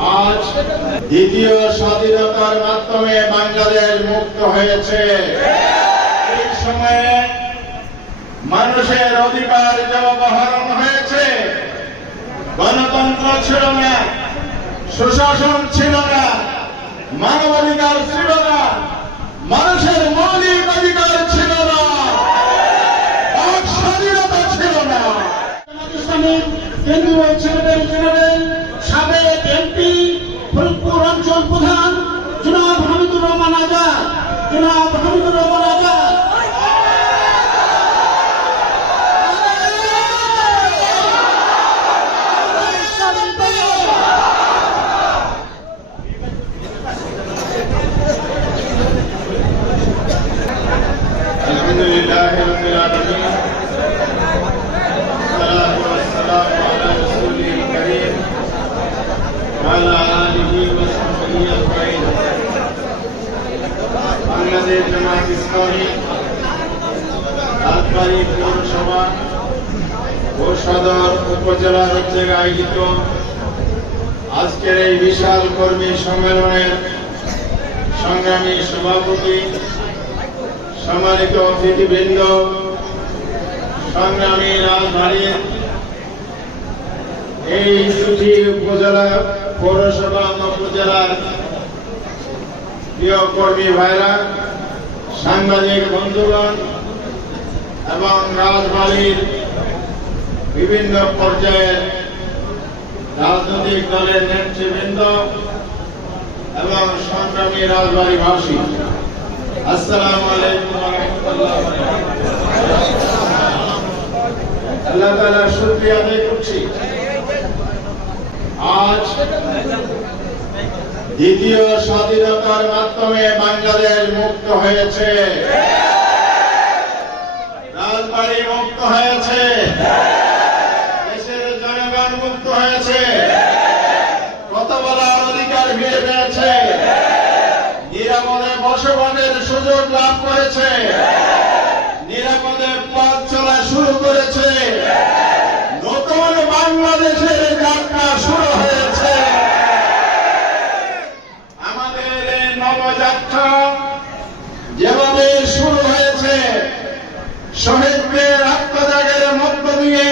আজ দ্বিতীয় স্বাধীনতার মাধ্যমে বাংলাদেশ মুক্ত হয়েছে। এই সময়ে মানুষের অধিকার অপহরণ হয়েছে। গণতন্ত্র ছিল না, সুশাসন ছিল না, মানবাধিকার ছিল না, মানুষের মৌলিক অধিকার ছিল না, স্বাধীনতা ছিল না। ইসলামিক কেন্দ্রীয় সেক্রেটারি জেনারেল সাবেক এমপি ফরিদপুর অঞ্চল প্রধান জনাব হামিদুর রহমান আজাদ, জনাব হামিদুর রহমান আজাদ। আলহামদুলিল্লাহ রাব্বিল আলামিন, সালাতু ওয়াসসালামু আলা রাসূলিল কারীম ওয়া আলা আলিহি ওয়া সাহবিহি আজমাইন। বাংলাদেশ জামায়াত ইসলামী রাজবাড়ী পৌরসভা ও সদর উপজেলার উদ্যোগে আয়োজিত আজকের এই বিশাল কর্মী সম্মেলনের সংগ্রামী সভাপতি, সম্মানিত অতিথিবৃন্দ, সংগ্রামী রাজবাড়ীর এই দুটি উপজেলা পৌরসভা উপজেলার প্রিয় কর্মী ভাইরা, সাংবাদিক বন্ধুগণ এবং রাজবাড়ীর বিভিন্ন পর্যায়ের রাজনৈতিক দলের নেতৃবৃন্দ এবং সংগ্রামী রাজবাড়ীবাসী, আসসালামু আলাইকুম ওয়া রাহমাতুল্লাহি ওয়া বারাকাতুহু। আল্লাহ তাআলার শুকরিয়া আদায় করছি। আজ দ্বিতীয় স্বাধীনতার মাধ্যমে বাংলাদেশ মুক্ত হয়েছে, রাজবাড়ী মুক্ত হয়েছে, দেশের জনগণ মুক্ত হয়েছে, কথা বলার অধিকার ফিরে পেয়েছে, নিরাপদে বসবাসের সুযোগ লাভ করেছে, নিরাপদে পথ চলা শুরু করেছে, নতুন বাংলাদেশের যাত্রা শুরু হয়েছে। আমাদের এই নবযাত্রা যেভাবে শুরু হয়েছে, শহীদদের আত্মত্যাগের মধ্য দিয়ে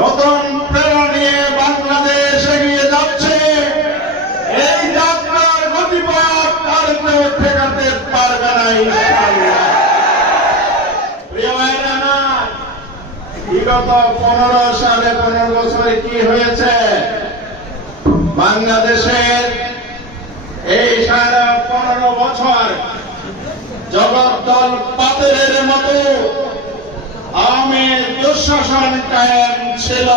নতুন প্রেরণা নিয়ে বাংলাদেশ এগিয়ে যাচ্ছে। এই যাত্রার গতিপথ আর কেউ ঠেকাতে পারবে না ইনশাআল্লাহ। প্রিয় ভাইরা আমার, বিগত 15 সালে 15 বছরে কি হয়েছে বাংলাদেশের? এই সাড়ে 15 বছর জগদ্দল পাথরের মতো আওয়ামী দুঃশাসন কায়েম ছিল।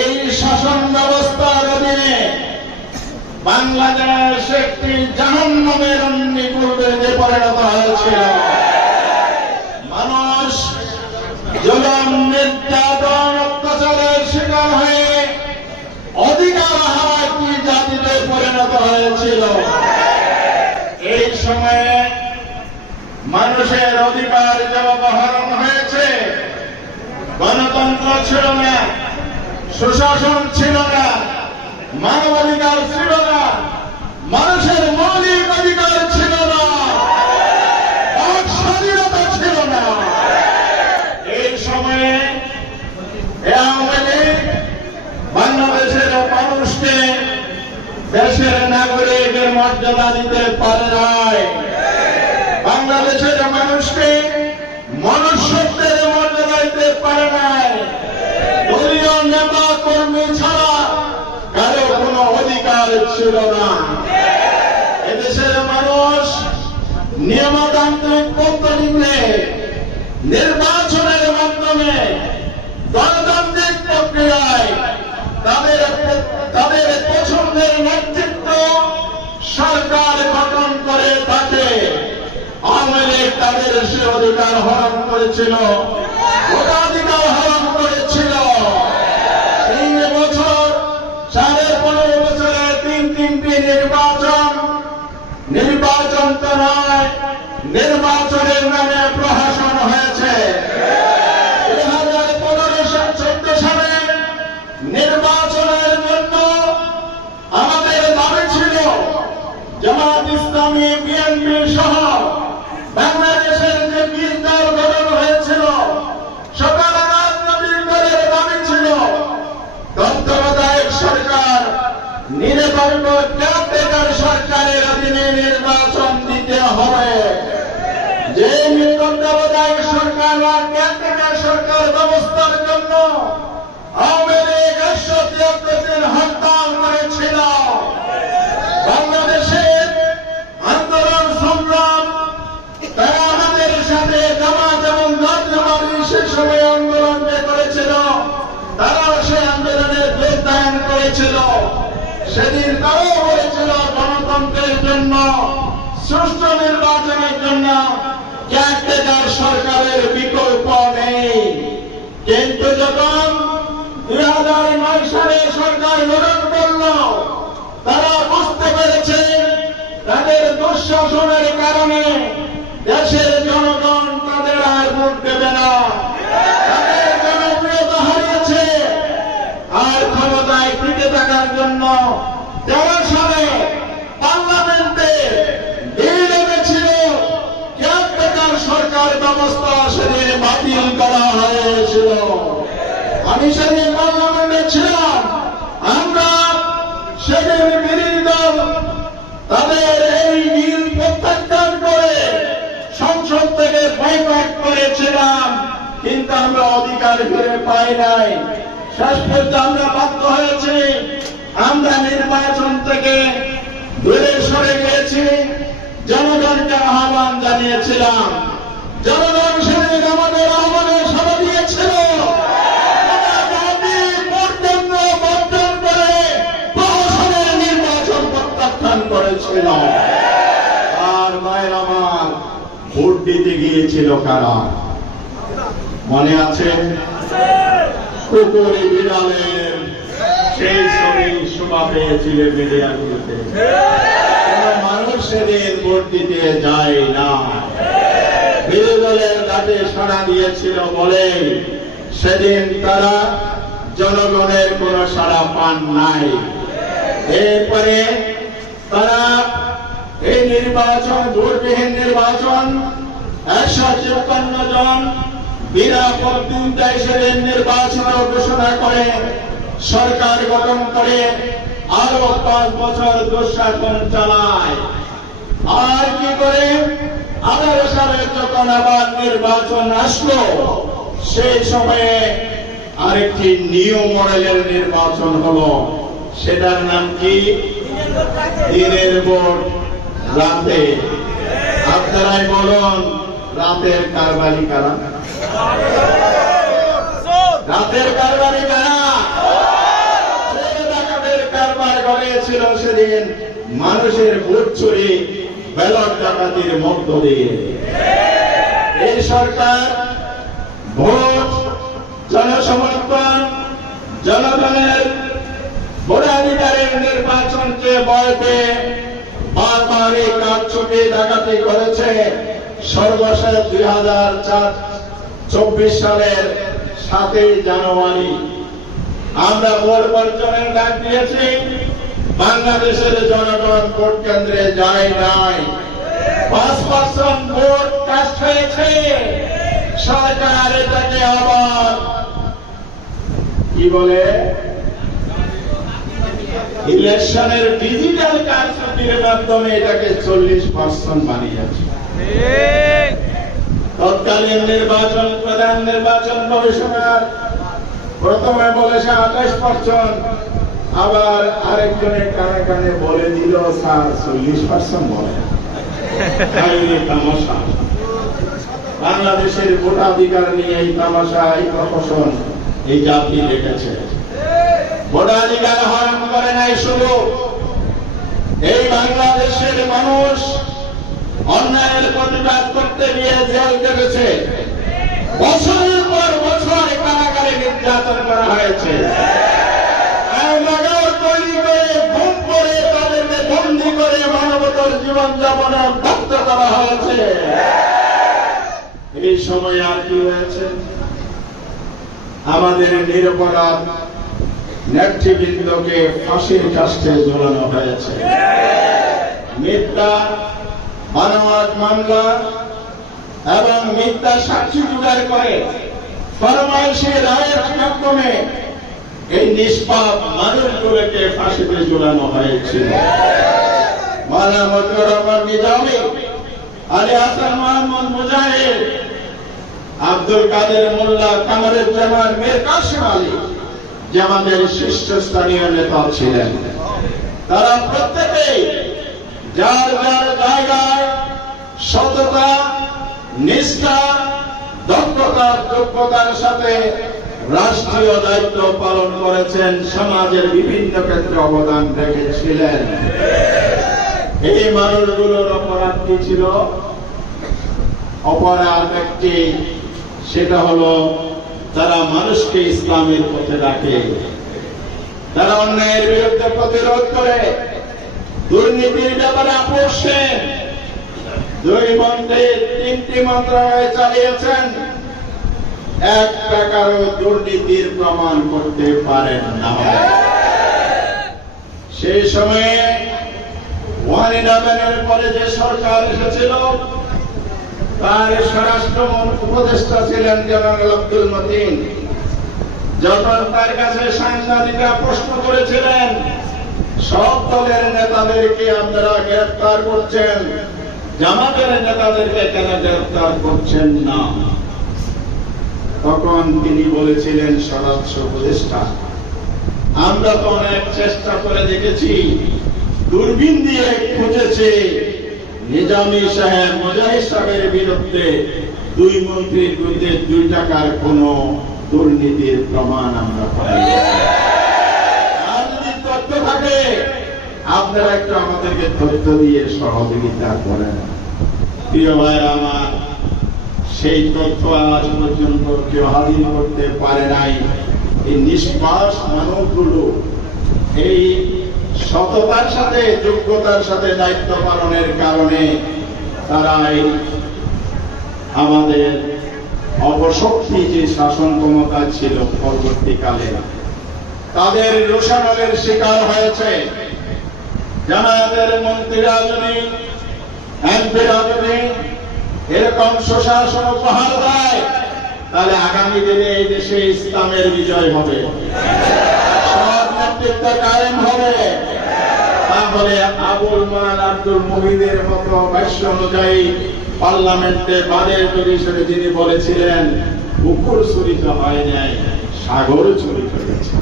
এই শাসন ব্যবস্থার অধীনে বাংলাদেশ একটি জাহান্নামের অগ্নিকুণ্ডে পরিণত হয়েছিল। মানুষ জুলুম, নির্যাতন, অত্যাচারের শিকার হয়ে অধিকার হারায় জাতিতে পরিণত হয়েছিল। এই সময়ে মানুষের অধিকার অপহরণ হয়েছে। গণতন্ত্র ছিল না, সুশাসন ছিল না, মানবাধিকার ছিল না, মানুষের মৌলিক অধিকার ছিল না, স্বাধীনতা ছিল না। এই সময়ে আওয়ামী লীগ বাংলাদেশের মানুষকে দেশের নাগরিকের মর্যাদা দিতে পারে নাই, বাংলাদেশের মানুষকে মনুষ্যত্বের মর্যাদা দিতে পারে নাই। দলীয় নেতা কর্মী ছাড়া কারো কোনো অধিকার ছিল না। এদেশের মানুষ নিয়মতান্ত্রিক পদ্ধতিতে নির্বাচনের মাধ্যমে গণতান্ত্রিক প্রক্রিয়ায় তাদের পছন্দের নেতৃত্ব সরকার গঠন করে থাকে। আওয়ামী লীগ তাদের সে অধিকার হরণ করেছিল, ভোটাধিকার হরণ করেছিল। 3 বছর, 15.5 বছরে 3টি নির্বাচন তো নয়, নির্বাচনের নামে প্রহসন হয়েছে। 2015-14 সালে নির্বাচনের জন্য নিরপেক্ষ কেয়ারটেকার সরকারের অধীনে নির্বাচন দিতে হবে। যে তত্ত্বাবধায়ক সরকার বা কেয়ারটেকার সরকার ব্যবস্থার জন্য আওয়ামী লীগ 173 দিন হরতাল করেছিল, বাংলাদেশের আন্দোলন সংগ্রাম তারা আমাদের সাথে জামাত এবং জাতীয়তাবাদী সে সময় আন্দোলনকে করেছিল, তারাও সে আন্দোলনে যোগদান করেছিল। সেদিন তারাও বলেছিল গণতন্ত্রের জন্য, সুষ্ঠু নির্বাচনের জন্য কেয়ারটেকার সরকারের বিকল্প নেই। কিন্তু যখন 2009 সালে সরকার গঠন করল, তারা বুঝতে পেরেছে তাদের দুঃশাসনের কারণে দেশের জনগণ তাদের আর ভোট দেবে না, তাদের জনপ্রিয়তা হারিয়েছে। আর ক্ষমতায় টিকে থাকার জন্য 13 সালে পার্লামেন্টে বিল এনেছিল, কেয়ারটেকার সরকার ব্যবস্থা সেদিন বাতিল করা হয়েছিল। আমি সেদিন পার্লামেন্টে ছিলাম, আমরা সেদিন বিরোধী দল তাদের এই বিল প্রত্যাখ্যান করে সংসদ থেকে বয়কট করেছিলাম, কিন্তু আমরা অধিকার ফিরে পাই নাই। শেষ পর্যন্ত আমরা বাধ্য হয়েছি, আমরা নির্বাচন থেকে দূরে সরে গিয়েছি। জনগণকে আহ্বান জানিয়েছিলাম, জনগণ সেদিন আমাদের আহ্বানে সাড়া দিয়েছিল। পর্যন্ত বর্জন করে প্রহসনের নির্বাচন প্রত্যাখ্যান করেছিল। আর মায়ের আমার ভোট দিতে গিয়েছিল কারা মনে আছে? কুকুরি বিড়ালের সেই ছবি শোভা পেয়েছিল মিডিয়াগুলোতে। মানুষ সেদিন ভোট দিতে যায় না, বিরোধী দলের ডাকে সাড়া দিয়েছিল বলে সেদিন তারা জনগণের কোন সাড়া পান নাই। এরপরে তারা এই নির্বাচন, ভোটবিহীন নির্বাচন, 153 জন বিরাপদ চিন্তায় সেদিন নির্বাচন ঘোষণা করে সরকার গঠন করে আরো 5 বছর দুঃশাসন চালায়। আর কি করে 18 সালে যখন আবার নির্বাচন আসলো, সেই সময়ে আরেকটি নিউ মডেলের নির্বাচন হলো। সেটার নাম কি? দিনের ভোট রাতে। আপনারাই বলুন, রাতের কারবারি কারা? রাতের কারবারি কারা? ডাকাতের কারবার করেছিল সেদিন মানুষের ভোট চুরি, ব্যালট ডাকাতির মধ্য দিয়ে। এই সরকার ভোট, জনসমর্থন, জনগণের ভোটাধিকারের নির্বাচনকে ভয় পেয়ে বারবার এই কারচুপি ডাকাতি করেছে। সর্বশেষ 2024 সালের 7 জানুয়ারি আমরা ভোট বর্জনের ডাক দিয়েছি। বাংলাদেশের জনগণ ভোট কেন্দ্রে যায় নাই। 5% ভোট কাস্ট হয়েছে। সরকার এটাকে আবার কি বলে, ইলেকশনের ডিজিটাল কারচুপির মাধ্যমে এটাকে 40% বানিয়েছে। তৎকালীন নির্বাচন, প্রধান নির্বাচন কমিশনার প্রথমে বলেছে 28%, আবার আরেকজনের কানে কানে বলে দিল স্যার 40% বলে। তামাশা, বাংলাদেশের ভোটাধিকার নিয়ে এই তামাশা, এই প্রহসন এই জাতি দেখেছে। ভোটাধিকার হরণ করে নাই শুধু, এই বাংলাদেশের মানুষ অন্যায়ের প্রতিবাদ করতে গিয়ে জেল কেটেছে। বছরের পর বছর কারাগারে নির্যাতন করা হয়েছে। তৈরি করে গুম করে তাদেরকে বন্দী করে মানবতার জীবনযাপনের বাধ্য করা হয়েছে। এই সময় আর কি হয়েছে? আমাদের নিরপরাধ নেতৃবৃন্দকে ফাঁসির কাষ্ঠে ঝোলানো হয়েছে। মিথ্যা বানোয়াট মামলা এবং মিথ্যা সাক্ষী জোগাড় করে ফরমাইশি রায়ের মাধ্যমে এই নিষ্পাপ মানুষগুলোকে ফাঁসিতে ঝুলানো হয়েছিল। মাওলানা মতিউর রহমান নিজামী, আলী হাসান মোহাম্মদ মুজাহিদ, আব্দুল কাদের মোল্লা, কামরুজ্জামান, মীর কাসেম আলী, যে আমাদের শীর্ষস্থানীয় নেতা ছিলেন, তারা প্রত্যেকেই যার যার জায়গায় সততা, নিষ্ঠা, দক্ষতা, যোগ্যতার সাথে রাষ্ট্রীয় দায়িত্ব পালন করেছেন, সমাজের বিভিন্ন ক্ষেত্রে অবদান রেখেছিলেন। এই মানুষগুলোর অপরাধ কি ছিল? অপরাধ একটি, সেটা হলো তারা মানুষকে ইসলামের পথে ডাকে, তারা অন্যায়ের বিরুদ্ধে প্রতিরোধ করে, দুর্নীতির ব্যাপারে আপোষ নেন। 2 মন্ত্রী 3টি মন্ত্রণালয় চালিয়েছেন, 1 টাকারও দুর্নীতির প্রমাণ করতে পারেন না। সেই সময়ে 111-এর পরে যে সরকার এসেছিল, তার স্বরাষ্ট্র উপদেষ্টা ছিলেন জেনারেল আব্দুল মতিন। যখন তার কাছে সাংবাদিকরা প্রশ্ন করেছিলেন, সব দলের নেতাদেরকে আপনারা গ্রেফতার করছেন, জামাতের নেতাদেরকে কেন গ্রেফতার করছেন না? তখন তিনি বলেছিলেন, স্বরাষ্ট্র উপদেষ্টা, আমরা তো অনেক চেষ্টা করে দেখেছি, দূরবীন দিয়ে খুঁজেছে, নিজামী সাহেব, মুজাহিদ সাহেবের বিরুদ্ধে 2 মন্ত্রীর বিরুদ্ধে 2 টাকার কোন দুর্নীতির প্রমাণ আমরা পাই। আর যদি তথ্য থাকে, আপনারা একটু আমাদেরকে তথ্য দিয়ে সহযোগিতা করেন। প্রিয় ভাইরা আমার, সেই তথ্য আজ পর্যন্ত কেউ হাজির করতে পারে নাই। এই নিষ্পাপ মানুষগুলো এই সততার সাথে, যোগ্যতার সাথে দায়িত্ব পালনের কারণে তারাই আমাদের অপশক্তি যে শাসন ক্ষমতা ছিল পরবর্তীকালে, তাদের রোষানলের শিকার হয়েছে। জামায়াতের মন্ত্রীরা যদি, এমপিরা যদি এরকম সুশাসন উপহার দেয়, তাহলে আগামী দিনে এই দেশে ইসলামের বিজয় হবে, সৎ নেতৃত্ব কায়েম হবে। তাহলে আবুল মাল আব্দুল মুহিদের মতো ভাষ্য অনুযায়ী পার্লামেন্টে বাদের পরিষদে যিনি বলেছিলেন, পুকুর চুরিত হয় নাই, সাগর চুরি হয়েছে।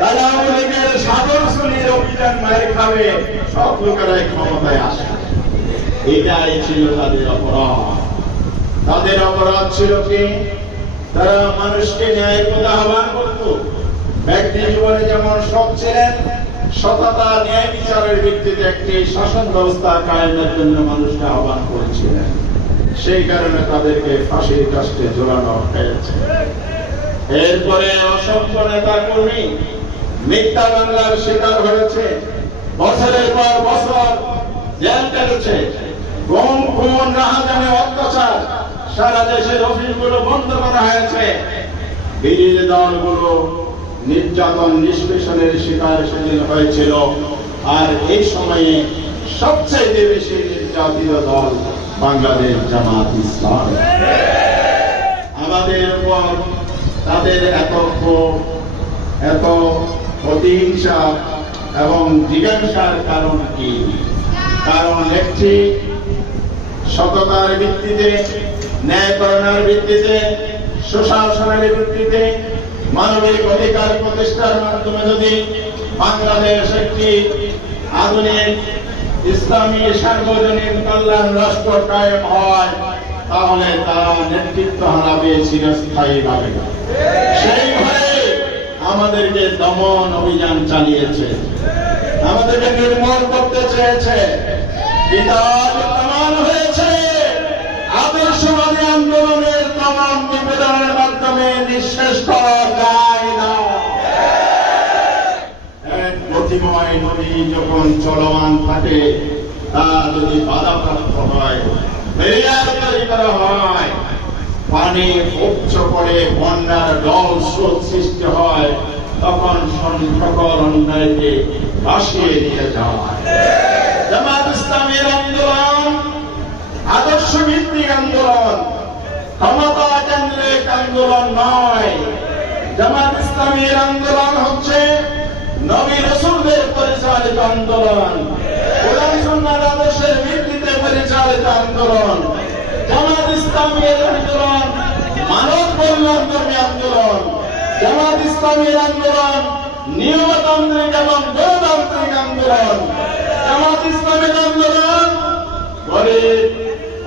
তাহলে আওয়ামী লীগের সাগর চুরির অভিযান মায়ের খাবে, সব লোকেরাই ক্ষমতায় আসে। এটাই ছিল তাদের অপরাধ। তাদের অপরাধ ছিল কি? তারা মানুষকে ন্যায় পথে আহ্বান করত। ব্যক্তি জীবনে যেমন সৎ ছিলেন, সততা, ন্যায় বিচারের ভিত্তিতে একটি শাসন ব্যবস্থা কায়েমের জন্য মানুষকে আহ্বান করেছিলেন। সেই কারণে তাদেরকে ফাঁসির কাস্টে ঝোলানো হয়েছে। এরপরে অসংখ্য নেতা কর্মী মিথ্যা বাংলার শিকার হয়েছে, বছরের পর বছর জেল কেটেছে, গম, খুন, রাহাজানি, অত্যাচার, সারা দেশের অফিসগুলো বন্ধ করা হয়েছে। বিরোধী দলগুলো নির্যাতন, নিষ্পেষণের শিকার সেদিন হয়েছিল। আর এই সময়ে সবচেয়ে বেশি নির্যাতিত দল বাংলাদেশ জামাত ইসলাম। আমাদের উপর তাদের এত ক্ষোভ, এত প্রতিহিংসা এবং জিজ্ঞাসার কারণ কি? কারণ একটি, সততার ভিত্তিতে, ন্যায়করণের ভিত্তিতে, সুশাসনের ভিত্তিতে, মানবিক অধিকার প্রতিষ্ঠার মাধ্যমে যদি বাংলাদেশ একটি আধুনিক ইসলামী সার্বজনীন কল্যাণ রাষ্ট্র কায়েম হয়, তাহলে তারা নেতৃত্ব হারাবে চিরস্থায়ীভাবে। সেইভাবে আমাদেরকে দমন অভিযান চালিয়েছে, আমাদেরকে নির্মূল করতে চেয়েছে। বিদায় প্রমাণ হয়েছে আদর্শবাদী আন্দোলনের তামাম নিবেদনের মাধ্যমে নিঃশেষ করা যায় না। এক গতিময় নদী যখন চলমান থাকে, তা যদি বাধাপ্রাপ্ত হয়, বেরিয়ার তৈরি করা হয়, পানি উপচে পড়ে বন্যার জল স্রোত সৃষ্টি হয়, তখন সকল অন্যায়কে ভাসিয়ে নিয়ে যায়। জামাত ইসলামের আন্দোলন আদর্শ ভিত্তিক আন্দোলন, ক্ষমতা কেন্দ্রিক আন্দোলন নয়। জামাত ইসলামীর আন্দোলন হচ্ছে নবী রাসূলদের পরিচালিত আন্দোলন, কোরআন সুন্নাহর আদর্শের ভিত্তিতে পরিচালিত আন্দোলন। জামাত ইসলামীর আন্দোলন মানব কল্যাণকর্মী আন্দোলন। জামাত ইসলামীর আন্দোলন নিয়মতান্ত্রিক এবং গণতান্ত্রিক আন্দোলন। জামাত ইসলামীর আন্দোলন গরিব,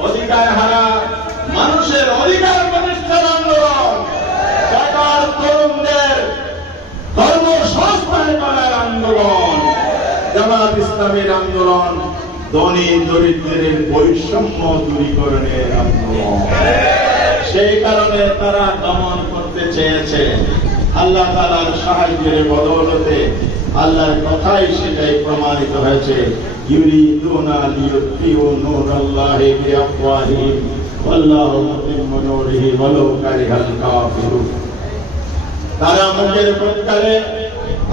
অধিকার হারা মানুষের অধিকার প্রতিষ্ঠার আন্দোলন। বেকার তরুণদের কর্মসংস্থান করার আন্দোলন। জামাত ইসলামীর আন্দোলন ধনী দরিদ্রের বৈষম্য দূরীকরণের আন্দোলন। সেই কারণে তারা দমন করতে চেয়েছে। আল্লাহ তাআলার সাহায্যের বদৌলতে আল্লাহর কথাই সেটাই প্রমাণিত হয়েছে। ইউরিদুনা লিয়ুতফিউ নূরাল্লাহি বিআফওয়াহিহিম ওয়াল্লাহু মুতিম্মু নূরিহি ওয়ালাউ কারিহাল কাফিরুন। তারা মুখের প্রকারে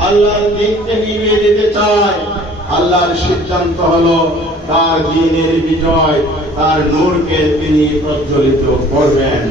আল্লাহর দ্বীনকে নিভিয়ে দিতে চায়। আল্লাহর সিদ্ধান্ত হলো তার দ্বীনের বিজয়, তার নূরকে তিনি প্রজ্বলিত করবেন।